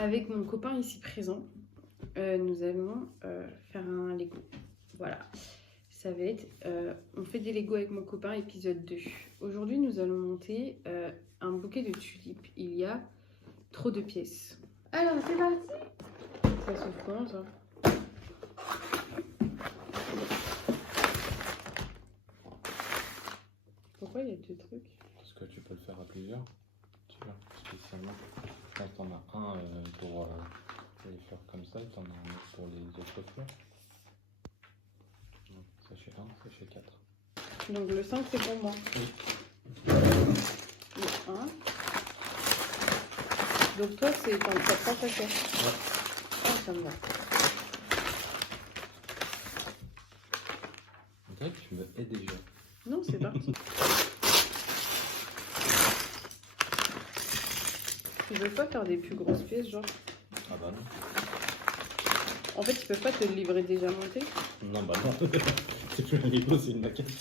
Avec mon copain ici présent, nous allons faire un Lego. Voilà, ça va être on fait des Lego avec mon copain, épisode 2. Aujourd'hui, nous allons monter un bouquet de tulipes. Il y a trop de pièces. Alors, c'est parti. Ça s'ouvre comment ça? Pourquoi il y a deux trucs? Parce que tu peux le faire à plusieurs. Tu vois, spécialement. Quand t'en as un pour les fleurs comme ça, t'en as un autre pour les autres fleurs. Donc, sachet 1, sachet 4. Donc le 5 c'est pour moi. Oui. Le 1. Donc toi c'est quand tu as 3 sachets. Ouais. Ah, ça me va. On dirait que tu me hais déjà. Non, c'est parti. Tu veux pas faire des plus grosses pièces, genre? Ah bah non. En fait, tu peux pas te le livrer déjà monté? Non bah non. C'est plus un Lego, c'est une maquette. Tu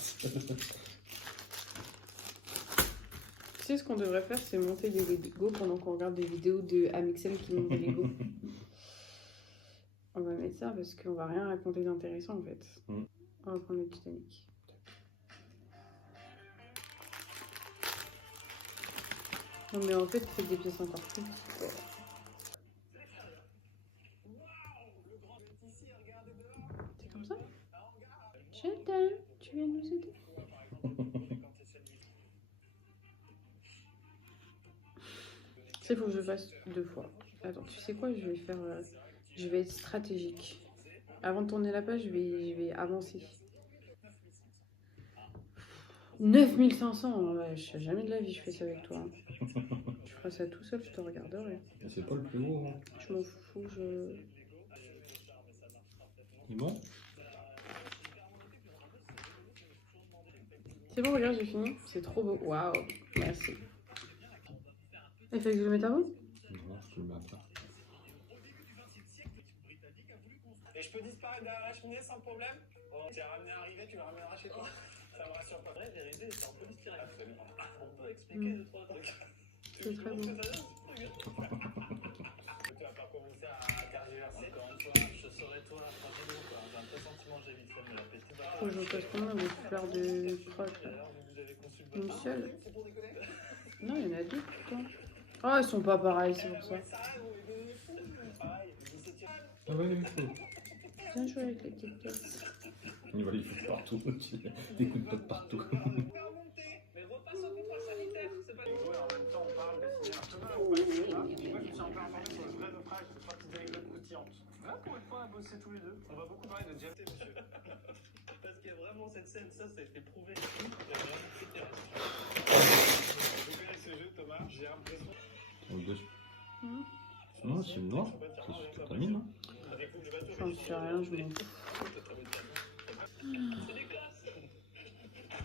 sais, ce qu'on devrait faire, c'est monter des Lego pendant qu'on regarde des vidéos de Amixem qui monte des Lego. On va mettre ça parce qu'on va rien raconter d'intéressant en fait. On va prendre le Titanic. Non mais en fait, c'est des pièces encore plus petites. Ouais. C'est comme ça? Sheldon, tu viens nous aider? Il faut que je fasse 2 fois. Attends, tu sais quoi? Je vais faire. Je vais être stratégique. Avant de tourner la page, je vais avancer. 9500, ouais, je sais jamais de la vie je fais ça avec toi. Hein. Tu feras ça tout seul, je te regarderai. Mais c'est pas le plus gros. Hein. Je m'en fous, je. Il manque? C'est bon, regarde, j'ai fini. C'est trop beau. Waouh, merci. Il fallait que je le mette avant? Non, je te le mets après. Et je peux disparaître derrière la cheminée sans problème? Tu as ramené un rivet, tu le ramèneras chez toi? Ça me rassure pas. Ouais, les rivets, c'est un peu mystérieux. Absolument. On peut expliquer 2-3 trucs. C'est très bon. Tu vas pas commencer à tergiverser. Encore une fois, je serai toi, tranquillement, quoi. J'ai un pressentiment que j'ai vite fait de me la péter. Faut que je fasse combien de fleurs de proche? Une seule? Non, il y en a 2, putain. Oh, ils sont pas pareils, c'est pour ça. Ah ouais, il faut. Bien joué avec les petites pièces. Il va les foutre partout. Des coups de pote partout. Mais repasse au contrôle sanitaire, c'est pas du tout. En même temps, on parle de signer un chemin ou pas de chemin. Moi, je me suis un peu informé sur le vrai naufrage de 3 petites anecdotes croustillantes. Là, pour une fois, à bosser tous les deux. On va beaucoup parler de Jeff, monsieur. Parce qu'il y a vraiment cette scène, ça a été prouvé. Il y a vraiment très intéressant. Vous connaissez ce jeu, Thomas? J'ai l'impression. Non, c'est noir. C'est ce que t'as mis, non? J'en sais rien, je m'en fous.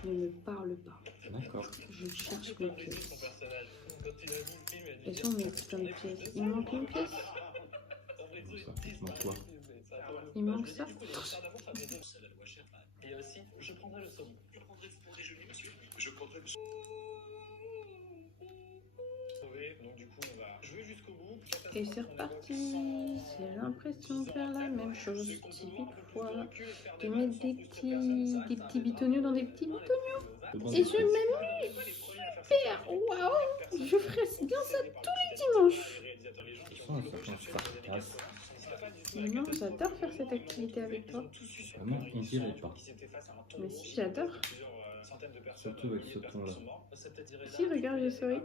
Ne me parle pas. D'accord. Je cherche mes pièces. Et si on met plein de pièces? Il manque une pièce? Ça, il manque quoi? Il manque ça? Et aussi, je prendrai le saumon. Je prendrai pour déjeuner, monsieur. Je prendrai le saumon. Donc du coup, on va jouer jusqu'au bout. Et c'est reparti. J'ai l'impression de faire la même chose. Typique fois. De mettre des petits bitoniaux dans des petits bitoniaux. Et je m'amuse. Super. Waouh. Je ferai bien ça tous les dimanches. Ça change pas. Non, j'adore faire cette activité avec toi. Vraiment, on dirait pas. Mais si, j'adore. Surtout avec ce ton-là. Si, regarde, j'ai souri.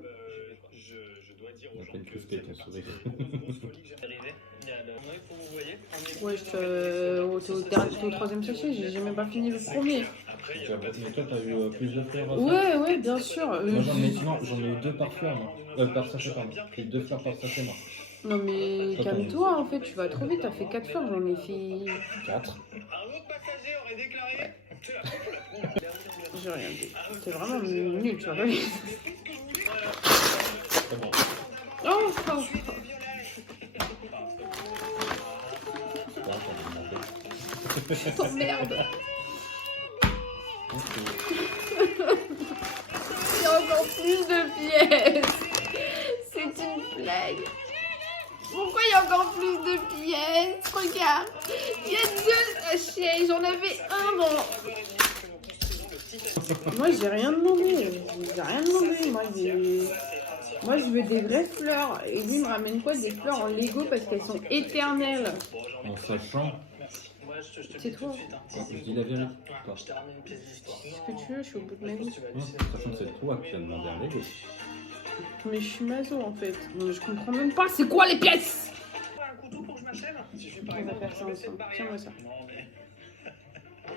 On a pas une crustée ton sourire. Ouais, t'es au 3e sachet, j'ai même pas fini le premier. Mais toi, t'as eu plus de fleurs? Ouais, bien sûr. Moi, j'en ai eu 2 par fleur, moi. Par sachet, pardon. J'ai eu 2 fleurs par sachet, moi. Non mais calme-toi, en fait, tu vas trop vite, t'as fait 4 fleurs, j'en ai fait 4. Un autre passager aurait déclaré. J'ai rien dit. C'est vraiment nul, tu vois pas vu. C'est bon. Oh, oh merde. Il y a encore plus de pièces. C'est une blague. Pourquoi il y a encore plus de pièces? Regarde. Il y a 2 sachets. J'en avais un dans... Moi, j'ai rien demandé. J'ai rien demandé. Moi, je veux des vraies fleurs. Et lui, il me ramène quoi? Des fleurs en Lego parce qu'elles sont éternelles. En sachant, C'est toi. je dis la vérité. Toi. Ce que tu veux, je suis au bout de ma vie. Sachant que c'est toi qui as demandé un Lego. Mais je suis maso en fait. Donc, je comprends même pas. C'est quoi les pièces? Un couteau pour que je m'achève. On va faire ça ensemble. Tiens-moi ça.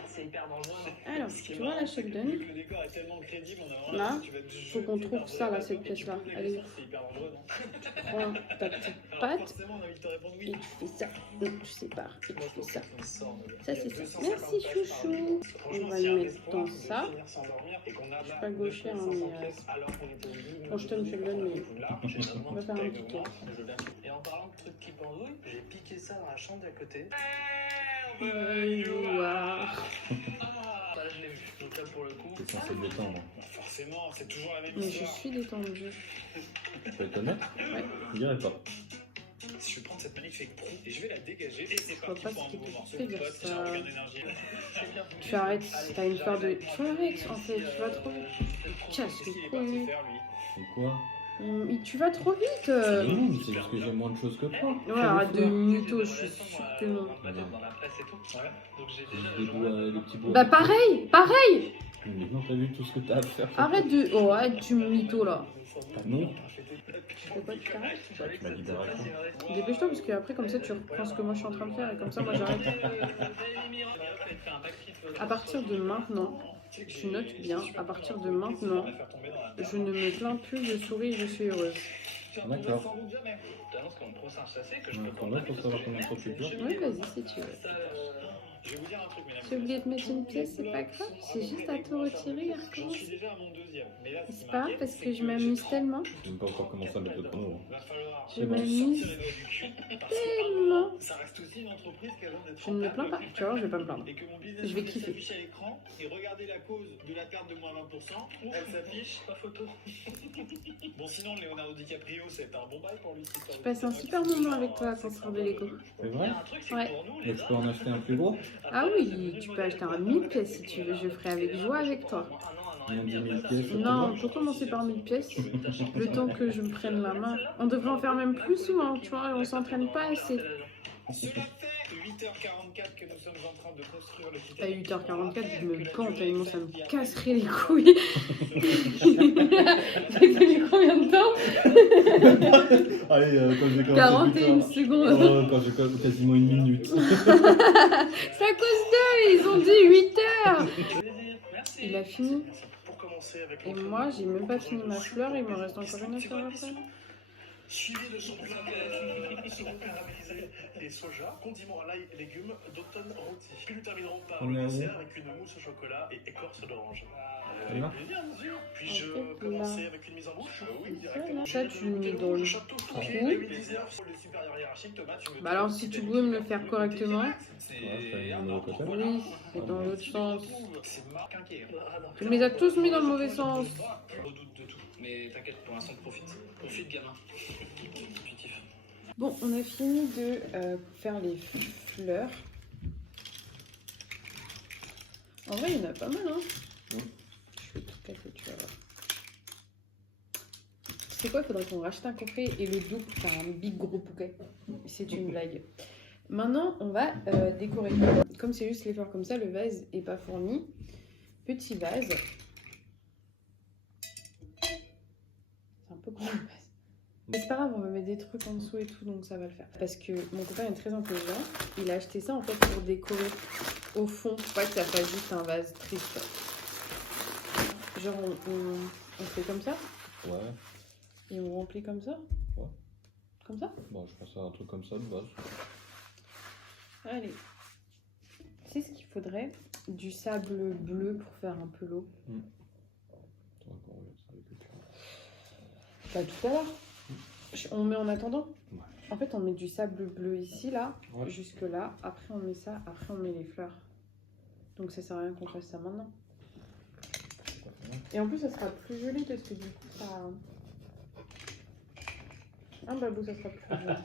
C'est hyper dangereux. Alors, tu vois la Sheldon? Le décor est tellement crédible, on a Là, faut qu'on trouve ça là, cette pièce-là. Allez, C'est hyper dangereux, non? prends ta petite patte Forcément, on a envie de te répondre et oui. tu fais ça. Non, tu sépares et tu fais ça. Ça, c'est ça. 250 Merci, chouchou. On va le mettre dans ça. Je suis pas gauchère, hein, mais bon, je t'aime, Sheldon, mais on va faire un petit tour. Et en parlant de trucs qui pendouillent, j'ai piqué ça dans la chambre d'à côté. Wow. Ah, là, je l'ai vu. Donc là, pour le coup, C'est censé le détendre. forcément, c'est toujours la même Mais je histoire. suis détendue. Tu peux être honnête? Ouais. Je dirais pas. Je vais prendre cette magnifique proue et je vais la dégager. Et c'est Je vois parti pas pour ce un qui nouveau te morceau. fait dire Pote, ça. j'ai regain d'énergie. Tu arrêtes, t'as une fleur de... Tu arrêtes, en fait, tu vas trop vite. Casse Qu'est-ce qu'il les est parti couilles. faire, lui? Et quoi? Tu vas trop vite. Non, mais c'est juste que j'ai moins de choses que toi. Ouais, arrête de mytho, je suis sûre que non. Dans la presse et tout. Ouais. Donc j'ai déjà Les petits bouts. Bah pareil. Mais maintenant, t'as vu tout ce que t'as à faire. Arrête de... Oh, arrête du mytho, là. Ah non? Tu fais quoi, tu t'arrêtes? Tu m'as dit d'arrêter. Dépêche-toi, parce qu'après, comme ça, tu reprends ce que moi, je suis en train de faire, et comme ça, moi, j'arrête. À partir de maintenant, tu notes bien, à partir de maintenant, je ne me plains plus, je souris, je suis heureuse. D'accord. T'annonces qu'on me prochain chassé que je On peux a combien pour savoir combien de fois tu pleures? Oui, vas-y, si tu veux. Je vais vous dire un truc, mesdames. J'ai oublié de mettre une pièce, c'est pas grave, c'est juste à te retirer et J'en recommencer. suis déjà à mon deuxième. Mais là, ce qui C'est pas grave, m'inquiète, parce c'est que je m'amuse tellement. Je n'ai pas encore commencé à mettre le chrono. Va falloir Je C'est bon. m'amuse sortir les doigts du cul. tellement. Ça reste aussi une entreprise qui a besoin d'être Je ne me plains pas, tu vois, je vais pas me plaindre. et que mon business Je vais model kiffer. s'affiche à l'écran et regardez la cause de la perte de moins 20%, elle s'affiche, pas photo. Bon, sinon, Leonardo DiCaprio, c'est un bon bail pour lui. Je passe un super moment avec toi à construire des Lego. C'est vrai? Ouais. Et je peux en acheter un plus gros? Ah oui, tu peux acheter un 1000 pièces si tu veux, je ferai avec joie avec toi. Non, 10 000 pièces. ça Non, te faut commencer par 1000 pièces, le temps que je me prenne la main. On devrait en faire même plus souvent, tu vois, on s'entraîne pas assez. Cela fait 8h44 que nous sommes en train de construire le À Titanic. 8h44, je me pends tellement ça me casserait les couilles. J'ai tenu combien de temps? Allez, quand j'ai commencé. 41 secondes. Oh, quand j'ai commencé quasiment une minute. C'est à cause d'eux, ils ont dit 8 heures. Merci. Il a fini. Pour commencer avec Et moi, j'ai même pas fini ma fleur, il me reste encore une à faire après. Suivi de son plat saumon caramélisé et soja, condiments à l'ail et légumes d'automne rôti. Puis nous terminerons par On le est à où? dessert avec une mousse au chocolat et écorce d'orange. Voilà. Plaisir, monsieur. Puis-je En fait, commencer là. avec une mise en bouche? Oui, Voilà. directement. Ça, tu le mets dans le Château trou. Fouquet, à 8-10 heures, sur le supérieur hiérarchique, Thomas, tu me Bah alors, si tu pouvais me le faire correctement. Ouais, je fais un nouveau côté. Oui, c'est dans l'autre sens. C'est Marc Inquiet. Tu me les as tous mis dans le mauvais sens. Je redoute de tout. Mais t'inquiète, pour l'instant, profite. Profite, gamin. Intuitif. Bon, on a fini de faire les fleurs. En vrai, il y en a pas mal, hein. Je vais tout casser, tu vas voir. C'est quoi? Il faudrait qu'on rachète un coffret et le double pour faire un big gros bouquet. C'est une blague. Maintenant, on va décorer. Comme c'est juste les fleurs comme ça, le vase n'est pas fourni. Petit vase. C'est un peu grand le vase. Mais c'est pas grave, on va mettre des trucs en dessous et tout, donc ça va le faire. Parce que mon copain est très intelligent. Il a acheté ça en fait pour décorer au fond, pour pas que ça fasse juste un vase triste. Genre, on fait comme ça Ouais. et on remplit comme ça. Ouais. Comme ça. Bon, je pense à un truc comme ça de base. Allez. C'est ce qu'il faudrait. Du sable bleu pour faire un peu l'eau. Attends, on regarde ça avec le cœur. Bah tout à l'heure. On met en attendant. Ouais. En fait, on met du sable bleu ici, là, Ouais. jusque là. Après, on met ça. Après, on met les fleurs. Donc, ça sert à rien qu'on fasse ça maintenant. Et en plus, ça sera plus joli parce que du coup, ça... Un babou, ça sera plus joli.